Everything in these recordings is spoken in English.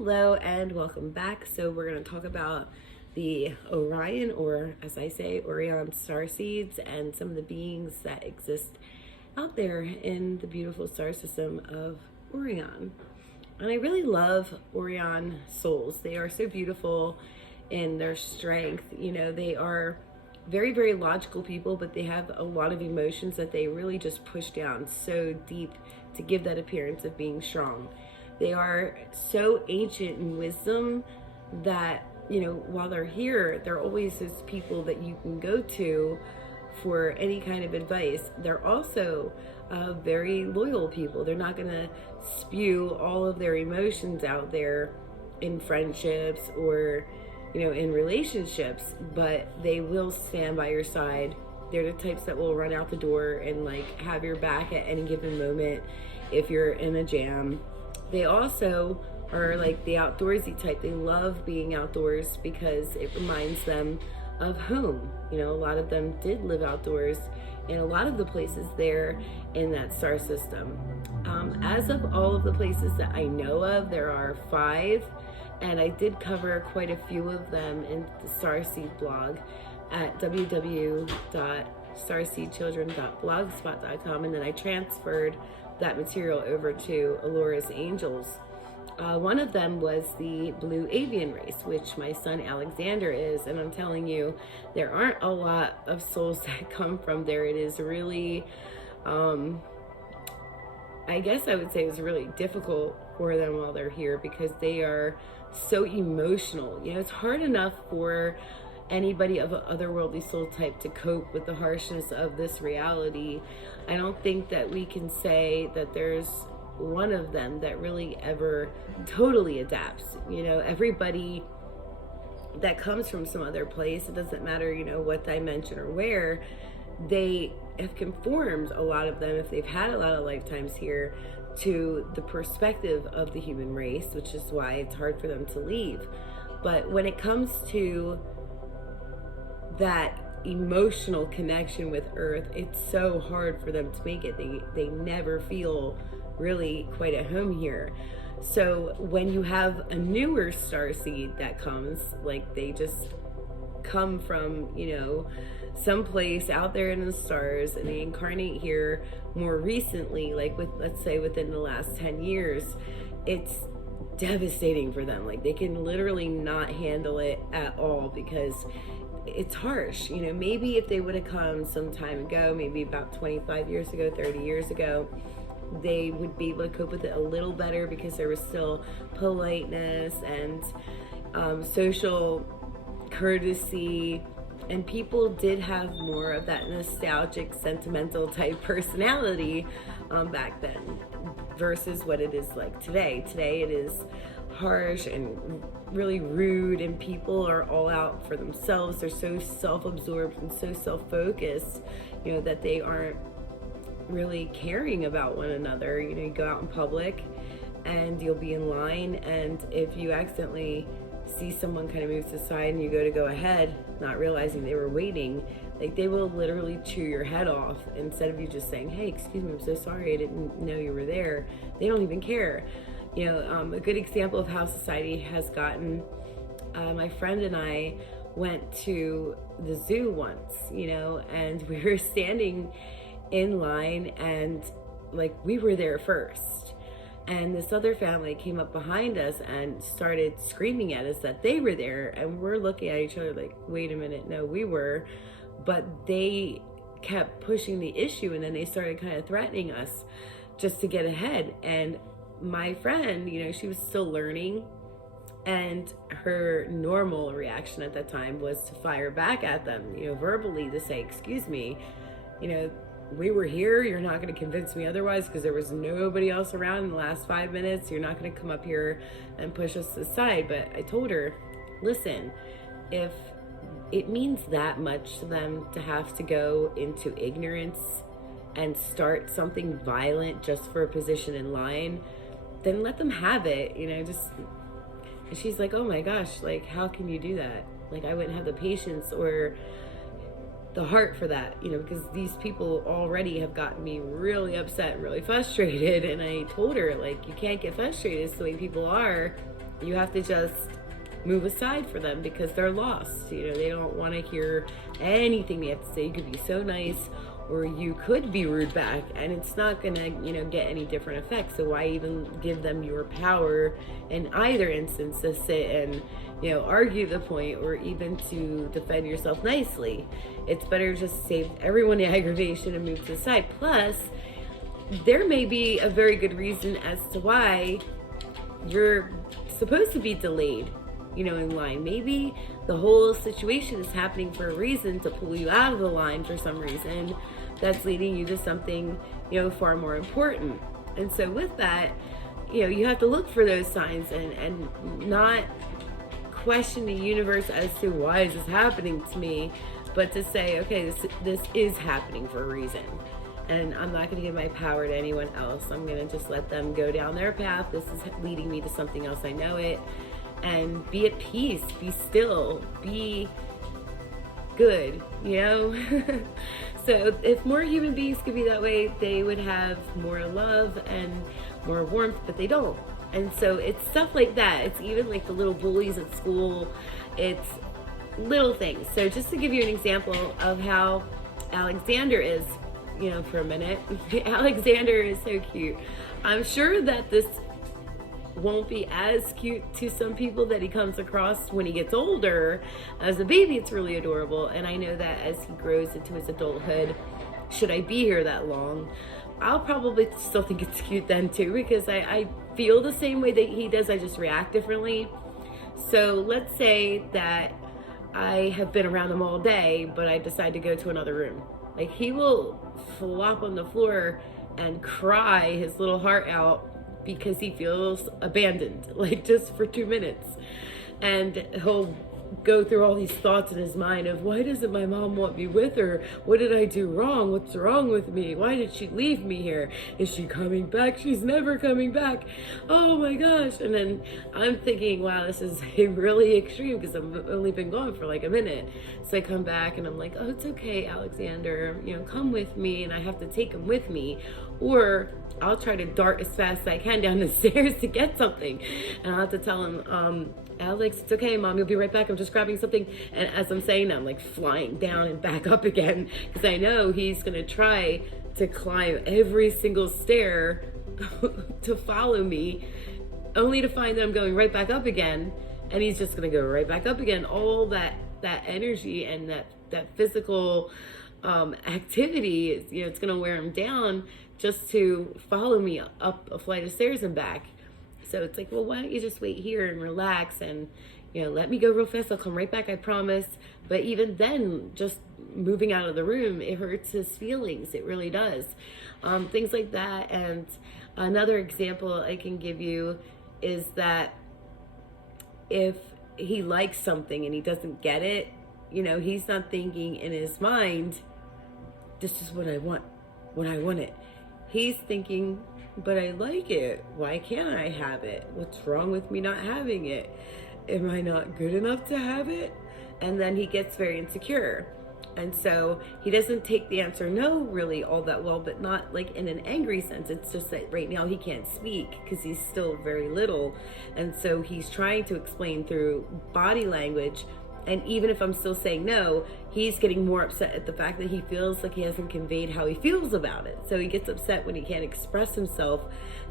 Hello and welcome back. So we're going to talk about the Orion, or as I say, Orion starseeds, and some of the beings that exist out there in the beautiful star system of Orion. And I really love Orion souls. They are so beautiful in their strength. You know, they are very, very logical people, but they have a lot of emotions that they really just push down so deep to give that appearance of being strong. They are so ancient in wisdom that, you know, while they're here, they're always those people that you can go to for any kind of advice. They're also very loyal people. They're not going to spew all of their emotions out there in friendships or, you know, in relationships, but they will stand by your side. They're the types that will run out the door and like have your back at any given moment if you're in a jam. They also are like the outdoorsy type. They love being outdoors because it reminds them of home. You know, a lot of them did live outdoors in a lot of the places there in that star system. As of all of the places that I know of, there are 5, and I did cover quite a few of them in the Starseed blog at www.starseedchildren.blogspot.com, and then I transferred that material over to Alura's Angels. One of them was the blue avian race, which my son Alexander is, and I'm telling you, there aren't a lot of souls that come from there. It is really, I guess I would say it's really difficult for them while they're here because they are so emotional. You know, it's hard enough for anybody of an otherworldly soul type to cope with the harshness of this reality. I don't think that we can say that there's one of them that really ever totally adapts. You know, everybody that comes from some other place, it doesn't matter, you know, what dimension or where, they have conformed, a lot of them, if they've had a lot of lifetimes here, to the perspective of the human race, which is why it's hard for them to leave. But when it comes to that emotional connection with Earth, it's so hard for them to make it. They never feel really quite at home here. So when you have a newer starseed that comes, like they just come from, you know, someplace out there in the stars, and they incarnate here more recently, like with, let's say, within the last 10 years, it's devastating for them. Like they can literally not handle it at all because it's harsh. You know, maybe if they would have come some time ago, maybe about 25 years ago, 30 years ago, they would be able to cope with it a little better because there was still politeness and social courtesy, and people did have more of that nostalgic, sentimental type personality back then versus what it is like today. Today it is harsh and really rude, and people are all out for themselves. They're so self-absorbed and so self-focused, you know, that they aren't really caring about one another. You know, you go out in public and you'll be in line, and if you accidentally see someone kind of move to the side and you go ahead, not realizing they were waiting, like they will literally chew your head off instead of you just saying, hey, excuse me, I'm so sorry, I didn't know you were there. They don't even care. You know, a good example of how society has gotten, my friend and I went to the zoo once, you know, and we were standing in line, and like we were there first, and this other family came up behind us and started screaming at us that they were there, and we're looking at each other like, wait a minute, no, we were. But they kept pushing the issue, and then they started kind of threatening us just to get ahead. And my friend, you know, she was still learning, and her normal reaction at that time was to fire back at them, you know, verbally, to say, excuse me, you know, we were here, you're not going to convince me otherwise because there was nobody else around in the last 5 minutes. You're not going to come up here and push us to the side. But I told her, listen, if it means that much to them to have to go into ignorance and start something violent just for a position in line, then let them have it, you know. Just, and she's like, oh my gosh, like how can you do that? Like I wouldn't have the patience or the heart for that, you know, because these people already have gotten me really upset and really frustrated. And I told her, like, you can't get frustrated. It's the way people are. You have to just move aside for them because they're lost. You know, they don't want to hear anything they have to say. You could be so nice, or you could be rude back, and it's not gonna, you know, get any different effects. So why even give them your power in either instance to sit and, you know, argue the point, or even to defend yourself nicely? It's better just save everyone the aggravation and move to the side. Plus, there may be a very good reason as to why you're supposed to be delayed, you know, in line. Maybe the whole situation is happening for a reason, to pull you out of the line for some reason that's leading you to something, you know, far more important. And so with that, you know, you have to look for those signs and not question the universe as to why is this happening to me, but to say, okay, this is happening for a reason. And I'm not going to give my power to anyone else. I'm going to just let them go down their path. This is leading me to something else. I know it. And be at peace, be still, be good, you know? So if more human beings could be that way, they would have more love and more warmth, but they don't. And so it's stuff like that. It's even like the little bullies at school. It's little things. So just to give you an example of how Alexander is, you know, for a minute. Alexander is so cute. I'm sure that this won't be as cute to some people that he comes across when he gets older. As a baby, it's really adorable. And I know that as he grows into his adulthood, should I be here that long, I'll probably still think it's cute then too, because I feel the same way that he does. I just react differently. So let's say that I have been around him all day, but I decide to go to another room. Like, he will flop on the floor and cry his little heart out because he feels abandoned, like just for 2 minutes. And he'll go through all these thoughts in his mind of, why doesn't my mom want me with her? What did I do wrong? What's wrong with me? Why did she leave me here? Is she coming back? She's never coming back. Oh my gosh. And then I'm thinking, wow, this is really extreme because I've only been gone for like a minute. So I come back and I'm like, oh, it's okay, Alexander, you know, come with me. And I have to take him with me. Or I'll try to dart as fast as I can down the stairs to get something. And I'll have to tell him, Alex, it's okay, Mom, you'll be right back. I'm just grabbing something. And as I'm saying that, I'm like flying down and back up again, because I know he's going to try to climb every single stair to follow me, only to find that I'm going right back up again. And he's just going to go right back up again. All that energy and that physical activity is, you know, it's going to wear him down just to follow me up a flight of stairs and back. So it's like, well, why don't you just wait here and relax and, you know, let me go real fast. I'll come right back, I promise. But even then, just moving out of the room, it hurts his feelings. It really does. Things like that. And another example I can give you is that if he likes something and he doesn't get it, you know, he's not thinking in his mind, this is what I want when I want it. He's thinking, but I like it. Why can't I have it? What's wrong with me not having it? Am I not good enough to have it? And then he gets very insecure. And so he doesn't take the answer no really all that well, but not like in an angry sense. It's just that right now he can't speak because he's still very little. And so he's trying to explain through body language. And even if I'm still saying no, he's getting more upset at the fact that he feels like he hasn't conveyed how he feels about it. So he gets upset when he can't express himself.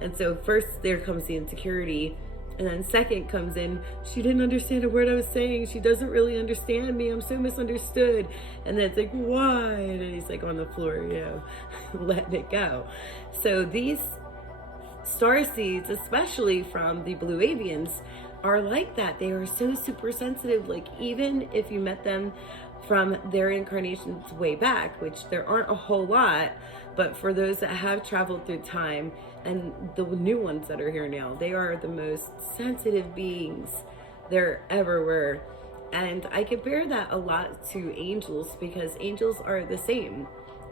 And so first there comes the insecurity. And then second comes in, she didn't understand a word I was saying. She doesn't really understand me. I'm so misunderstood. And then it's like, why? And then he's like on the floor, you know, letting it go. So these starseeds, especially from the blue avians, are like that. They are so super sensitive. Like, even if you met them from their incarnations way back, which there aren't a whole lot, but for those that have traveled through time and the new ones that are here now, they are the most sensitive beings there ever were. And I compare that a lot to angels, because angels are the same.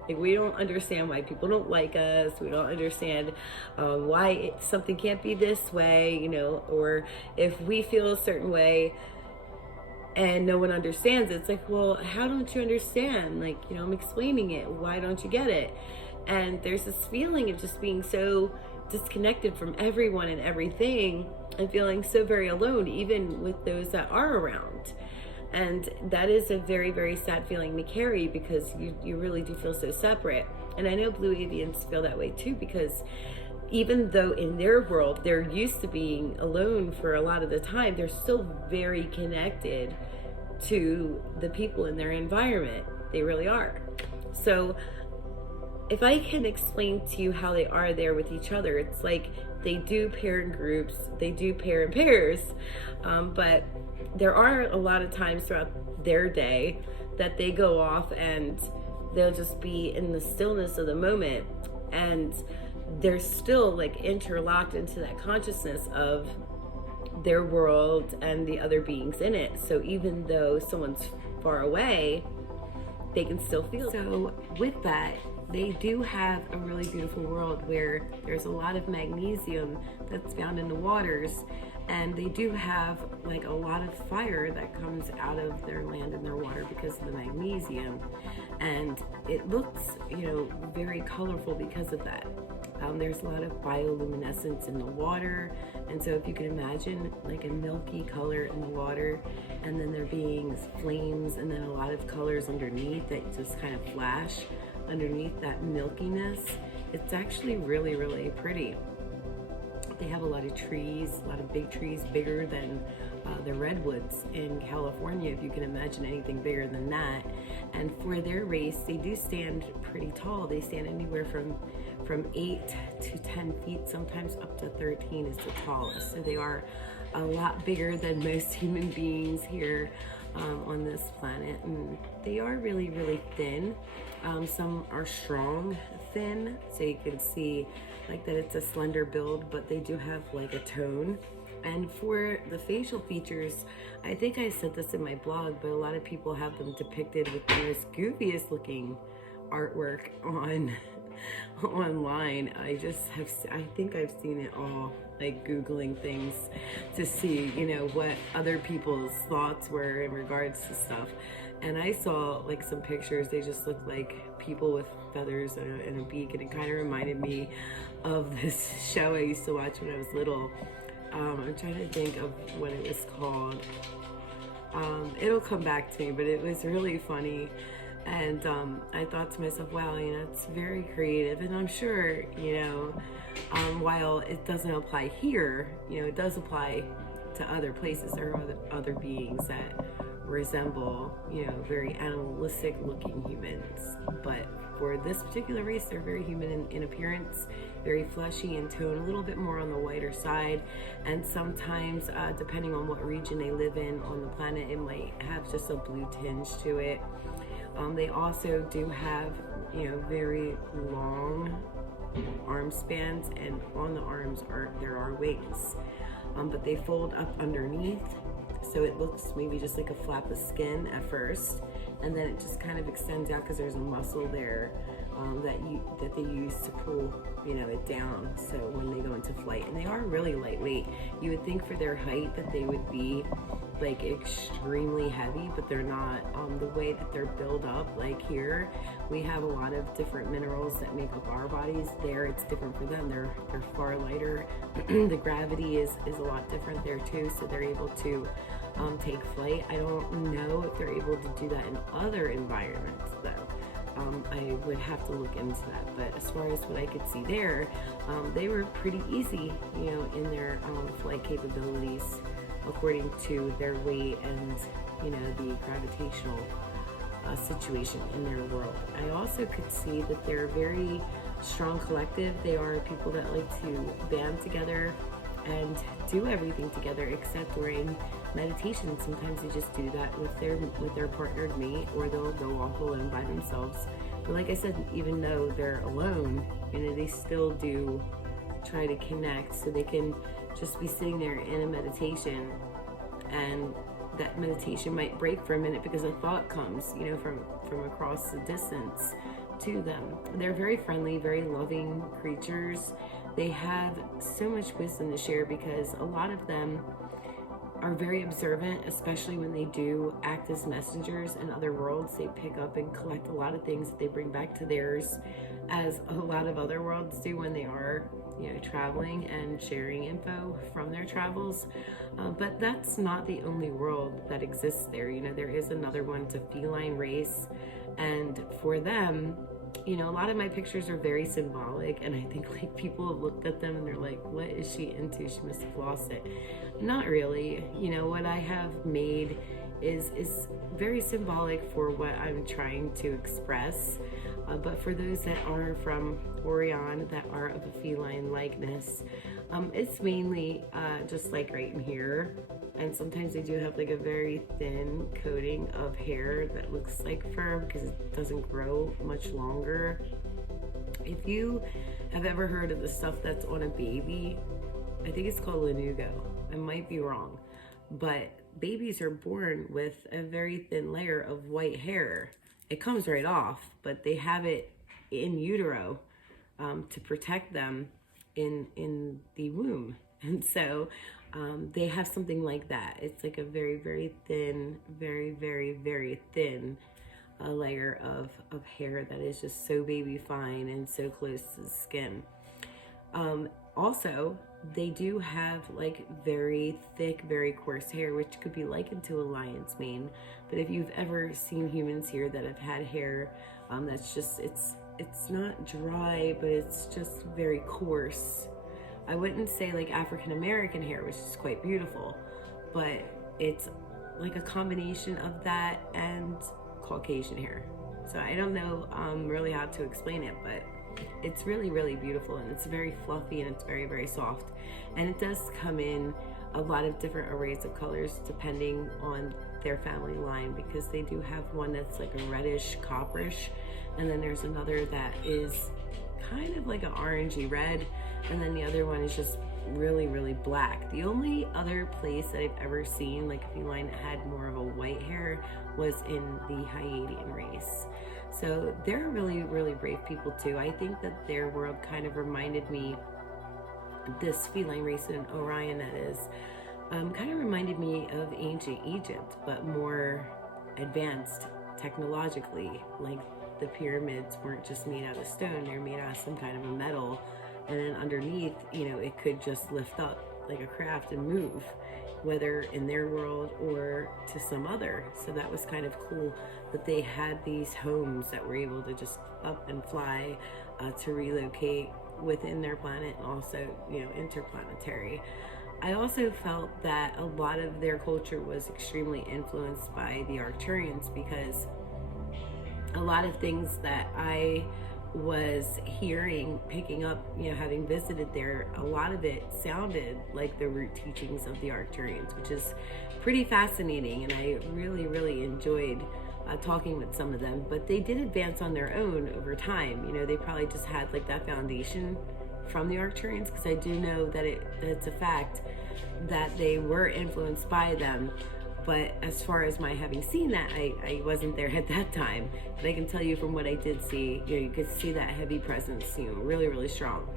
Like, we don't understand why people don't like us. We don't understand why something can't be this way, you know, or if we feel a certain way and no one understands it, it's like, well, how don't you understand? Like, you know, I'm explaining it. Why don't you get it? And there's this feeling of just being so disconnected from everyone and everything and feeling so very alone, even with those that are around. And that is a very, very sad feeling to carry, because you really do feel so separate. And I know blue avians feel that way too, because even though in their world they're used to being alone for a lot of the time, they're still very connected to the people in their environment. They really are. So if I can explain to you how they are there with each other, it's like they do pair in groups, they do pair in pairs, but there are a lot of times throughout their day that they go off and they'll just be in the stillness of the moment, and they're still like interlocked into that consciousness of their world and the other beings in it. So even though someone's far away, they can still feel. So with that, they do have a really beautiful world where there's a lot of magnesium that's found in the waters, and they do have like a lot of fire that comes out of their land and their water because of the magnesium, and it looks, you know, very colorful because of that. There's a lot of bioluminescence in the water, and so if you can imagine like a milky color in the water, and then there being flames, and then a lot of colors underneath that just kind of flash underneath that milkiness, it's actually really, really pretty. They have a lot of trees, a lot of big trees, bigger than the redwoods in California, if you can imagine anything bigger than that. And for their race, they do stand pretty tall. They stand anywhere from 8 to 10 feet, sometimes up to 13 is the tallest. So they are a lot bigger than most human beings here on this planet, and they are really, really thin. Some are strong thin, so you can see like that it's a slender build, but they do have like a tone. And for the facial features, I think I said this in my blog, but a lot of people have them depicted with the most goofiest looking artwork online. I think I've seen it all, like Googling things to see, you know, what other people's thoughts were in regards to stuff. And I saw like some pictures, they just looked like people with feathers and a beak, and it kind of reminded me of this show I used to watch when I was little. I'm trying to think of what it was called. It'll come back to me, but it was really funny. And I thought to myself, wow, you know, it's very creative. And I'm sure, you know, while it doesn't apply here, you know, it does apply to other places. There are other beings that resemble, you know, very animalistic looking humans. But for this particular race, they're very human in appearance, very fleshy in tone, a little bit more on the whiter side. And sometimes, depending on what region they live in on the planet, it might have just a blue tinge to it. They also do have, you know, very long arm spans, and on the arms there are wings, but they fold up underneath, so it looks maybe just like a flap of skin at first, and then it just kind of extends out because there's a muscle there that they use to pull, you know, it down. So when they go into flight, and they are really lightweight. You would think for their height that they would be like extremely heavy, but they're not. The way that they're built up, like here we have a lot of different minerals that make up our bodies. There it's different for them. They're far lighter. The gravity is a lot different there too, so they're able to take flight. I don't know if they're able to do that in other environments though. I would have to look into that, but as far as what I could see there, they were pretty easy, you know, in their flight capabilities according to their weight and, you know, the gravitational situation in their world. I also could see that they're a very strong collective. They are people that like to band together and do everything together except during meditation. Sometimes they just do that with their partnered mate, or they'll go off alone by themselves. But like I said, even though they're alone, you know, they still do try to connect, so they can just be sitting there in a meditation, and that meditation might break for a minute because a thought comes, you know, from across the distance to them. They're very friendly, very loving creatures. They have so much wisdom to share because a lot of them are very observant, especially when they do act as messengers in other worlds. They pick up and collect a lot of things that they bring back to theirs, as a lot of other worlds do when they are, you know, traveling and sharing info from their travels. But that's not the only world that exists there. You know, there is another one, it's a feline race, and for them, you know, a lot of my pictures are very symbolic, and I think like people have looked at them and they're like, what is she into? She must have lost it. Not really. You know, what I have made is very symbolic for what I'm trying to express. But for those that are from Orion, that are of a feline likeness, it's mainly just like right in here. And sometimes they do have like a very thin coating of hair that looks like fur because it doesn't grow much longer. If you have ever heard of the stuff that's on a baby, I think it's called lanugo. I might be wrong, but babies are born with a very thin layer of white hair. It comes right off, but they have it in utero to protect them in the womb. And so they have something like that. It's like a very, very thin, very, very, very thin layer of hair that is just so baby fine and so close to the skin. Also, they do have like very thick, very coarse hair, which could be likened to a lion's mane. But if you've ever seen humans here that have had hair that's just, it's not dry, but it's just very coarse. I wouldn't say like African American hair, which is quite beautiful, but it's like a combination of that and Caucasian hair. So I don't know really how to explain it, but it's really, really beautiful, and it's very fluffy, and it's very, very soft. And it does come in a lot of different arrays of colors depending on their family line, because they do have one that's like a reddish copperish, and then there's another that is kind of like an orangey red, and then the other one is just really, really black. The only other place that I've ever seen like a feline that had more of a white hair was in the Hyadian race. So they're really, really brave people too. I think that their world kind of reminded me, this feline race in Orion that is, kind of reminded me of ancient Egypt, but more advanced technologically. Like the pyramids weren't just made out of stone, they're made out of some kind of a metal, and then underneath, you know, it could just lift up like a craft and move, whether in their world or to some other. So that was kind of cool that they had these homes that were able to just up and fly to relocate within their planet, and also, you know, interplanetary. I also felt that a lot of their culture was extremely influenced by the Arcturians, because a lot of things that I was hearing, picking up, you know, having visited there, a lot of it sounded like the root teachings of the Arcturians, which is pretty fascinating, and I really, really enjoyed talking with some of them. But they did advance on their own over time. You know, they probably just had like that foundation from the Arcturians, because I do know that it's a fact that they were influenced by them. But as far as my having seen that, I wasn't there at that time. But I can tell you from what I did see, you know, you could see that heavy presence, you know, really, really strong.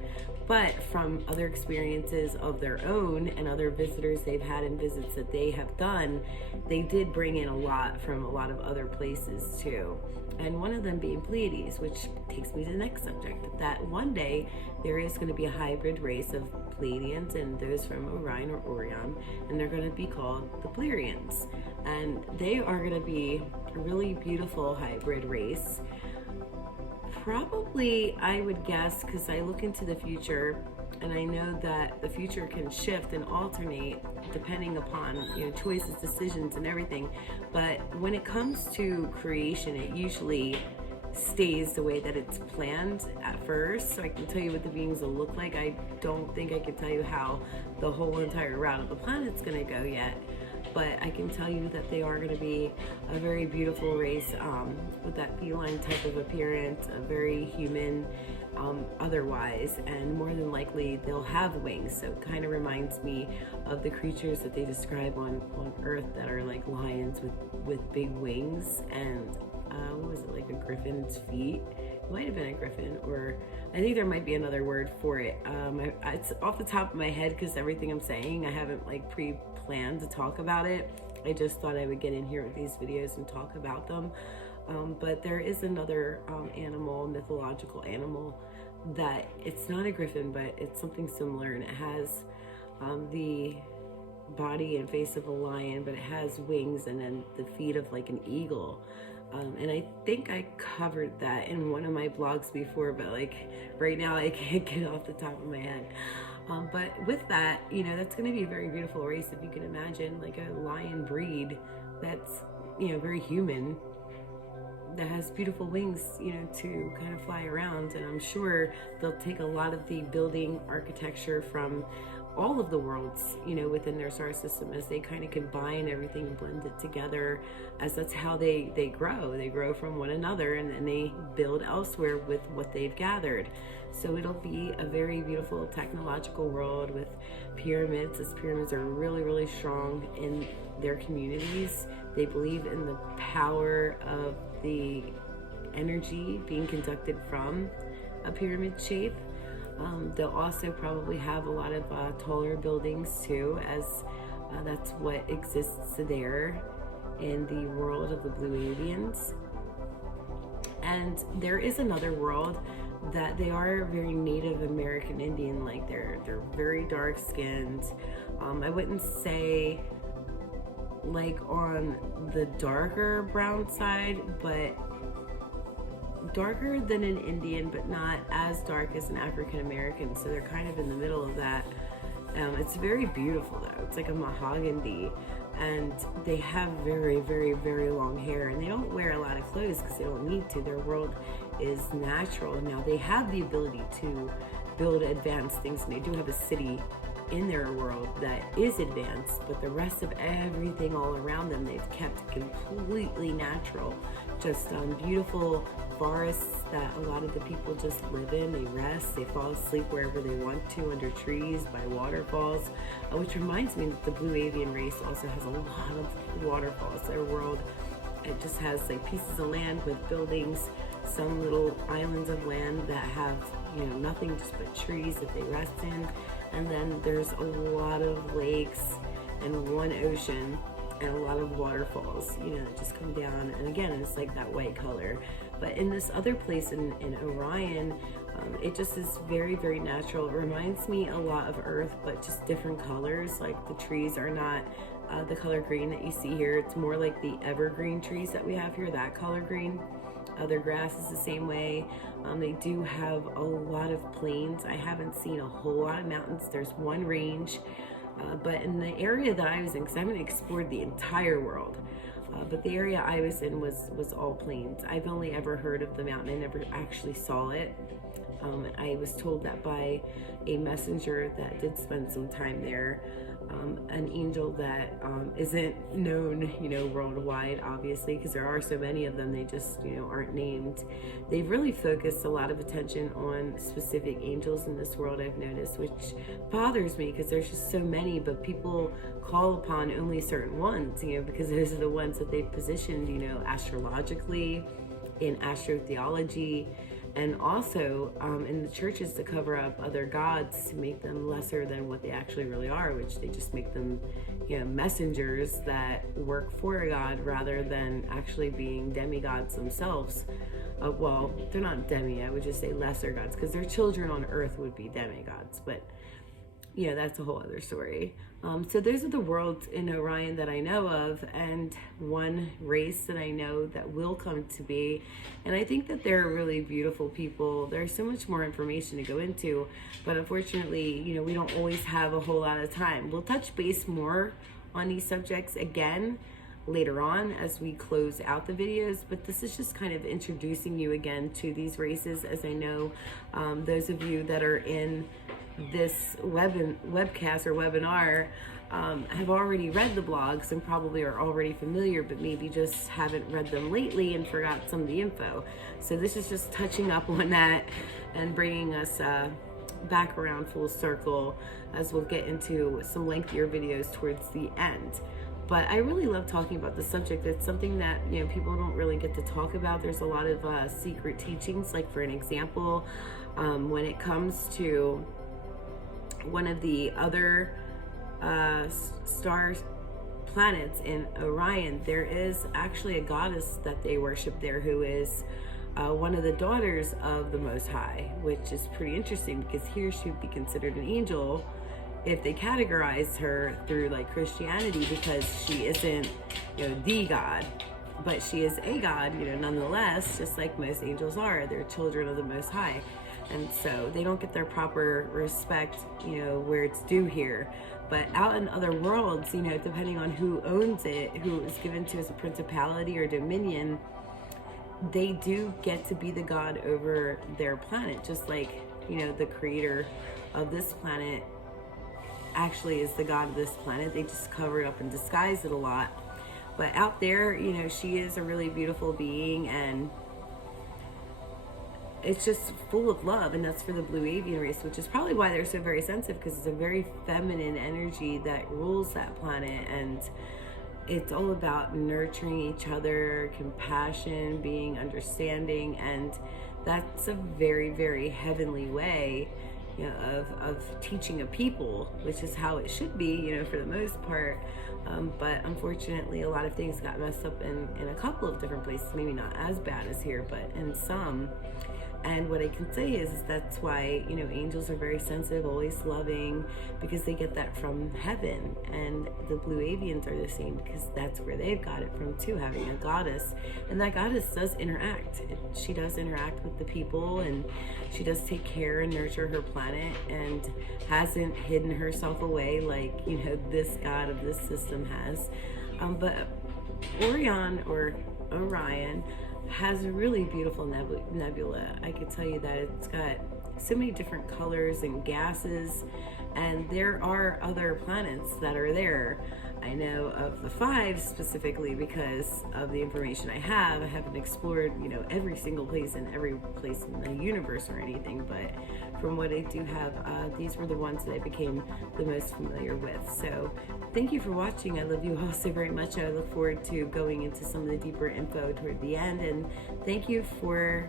But from other experiences of their own and other visitors they've had and visits that they have done, they did bring in a lot from a lot of other places too. And one of them being Pleiades, which takes me to the next subject, that one day there is going to be a hybrid race of Pleiadians and those from Orion or Orion, and they're going to be called the Pleiadians. And they are going to be a really beautiful hybrid race. Probably, I would guess, because I look into the future and I know that the future can shift and alternate depending upon, you know, choices, decisions, and everything. But when it comes to creation, it usually stays the way that it's planned at first. So I can tell you what the beings will look like. I don't think I can tell you how the whole entire route of the planet's going to go yet. But I can tell you that they are going to be a very beautiful race with that feline type of appearance, a very human otherwise, and more than likely they'll have wings. So it kind of reminds me of the creatures that they describe on Earth that are like lions with big wings, and what was it, like a griffin's feet? might have been a griffin, or I think there might be another word for it. It's off the top of my head because everything I'm saying, I haven't like pre-planned to talk about it. I just thought I would get in here with these videos and talk about them. But there is another animal, mythological animal, that it's not a griffin, but it's something similar, and it has the body and face of a lion, but it has wings and then the feet of like an eagle. And I think I covered that in one of my blogs before, but like right now I can't get it off the top of my head. But with that, you know, that's going to be a very beautiful race. If you can imagine like a lion breed that's, you know, very human, that has beautiful wings, you know, to kind of fly around. And I'm sure they'll take a lot of the building architecture from all of the worlds, you know, within their star system, as they kind of combine everything and blend it together, as that's how they grow from one another, and then they build elsewhere with what they've gathered. So it'll be a very beautiful technological world with pyramids. As pyramids are really, really strong in their communities. They believe in the power of the energy being conducted from a pyramid shape. They'll also probably have a lot of taller buildings too, as that's what exists there in the world of the blue avians. And there is another world that they are very Native American Indian, like they're very dark skinned. I wouldn't say like on the darker brown side, but darker than an Indian, but not as dark as an African American. So they're kind of in the middle of that. It's very beautiful though. It's like a mahogany, and they have very, very, very long hair, and they don't wear a lot of clothes because they don't need to. Their world is natural. Now they have the ability to build advanced things, and they do have a city in their world that is advanced, but the rest of everything all around them they've kept completely natural. Just beautiful forests that a lot of the people just live in. They rest, they fall asleep wherever they want to, under trees, by waterfalls, which reminds me that the blue avian race also has a lot of waterfalls. Their world, it just has like pieces of land with buildings, some little islands of land that have, you know, nothing just but trees that they rest in. And then there's a lot of lakes and one ocean and a lot of waterfalls, you know, that just come down. And again, it's like that white color. But in this other place in Orion, it just is very, very natural. It reminds me a lot of Earth, but just different colors. Like the trees are not the color green that you see here. It's more like the evergreen trees that we have here, that color green. Their grass is the same way. They do have a lot of plains. I haven't seen a whole lot of mountains. There's one range, but in the area that I was in, because I haven't explored the entire world, but the area I was in was all plains. I've only ever heard of the mountain. I never actually saw it. I was told that by a messenger that did spend some time there, an angel that isn't known, you know, worldwide, obviously, because there are so many of them. They just, you know, aren't named. They've really focused a lot of attention on specific angels in this world, I've noticed, which bothers me because there's just so many, but people call upon only certain ones, you know, because those are the ones that they've positioned, you know, astrologically, in astrotheology, and also in the churches to cover up other gods, to make them lesser than what they actually really are, which they just make them, you know, messengers that work for a god rather than actually being demigods themselves. Well, they're not demi, I would just say lesser gods, because their children on earth would be demigods, but you know, that's a whole other story. So those are the worlds in Orion that I know of, and one race that I know that will come to be. And I think that they're really beautiful people. There's so much more information to go into, but unfortunately, you know, we don't always have a whole lot of time. We'll touch base more on these subjects again later on as we close out the videos, but this is just kind of introducing you again to these races, as I know those of you that are in this webcast or webinar have already read the blogs and probably are already familiar, but maybe just haven't read them lately and forgot some of the info. So this is just touching up on that and bringing us back around full circle, as we'll get into some lengthier videos towards the end. But I really love talking about the subject. It's something that, you know, people don't really get to talk about. There's a lot of secret teachings. Like, for an example, when it comes to one of the other star planets in Orion, there is actually a goddess that they worship there who is one of the daughters of the Most High, which is pretty interesting because here she would be considered an angel if they categorize her through like Christianity, because she isn't, you know, the God, but she is a God, you know, nonetheless, just like most angels are. They're children of the Most High. And so they don't get their proper respect, you know, where it's due here. But out in other worlds, you know, depending on who owns it, who is given to as a principality or dominion, they do get to be the God over their planet, just like, you know, the creator of this planet actually is the God of this planet. They just cover it up and disguise it a lot. But out there, you know, she is a really beautiful being, and it's just full of love, and that's for the blue avian race, which is probably why they're so very sensitive, because it's a very feminine energy that rules that planet, and it's all about nurturing each other, compassion, being understanding, and that's a very, very heavenly way, you know, of teaching a people, which is how it should be, you know, for the most part. But unfortunately, a lot of things got messed up in a couple of different places, maybe not as bad as here, but in some. And what I can say is that's why, you know, angels are very sensitive, always loving, because they get that from heaven. And the blue avians are the same, because that's where they've got it from too, having a goddess. And that goddess does interact. She does interact with the people, and she does take care and nurture her planet, and hasn't hidden herself away like, you know, this god of this system has. But Orion, or Orion, has a really beautiful nebula. I could tell you that it's got so many different colors and gases, and there are other planets that are there. I know of the 5 specifically because of the information I have. I haven't explored, you know, every single place in every place in the universe or anything, but from what I do have, these were the ones that I became the most familiar with. So thank you for watching. I love you all so very much. I look forward to going into some of the deeper info toward the end, and thank you for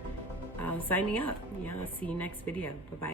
signing up. Yeah, I'll see you next video. Bye-bye.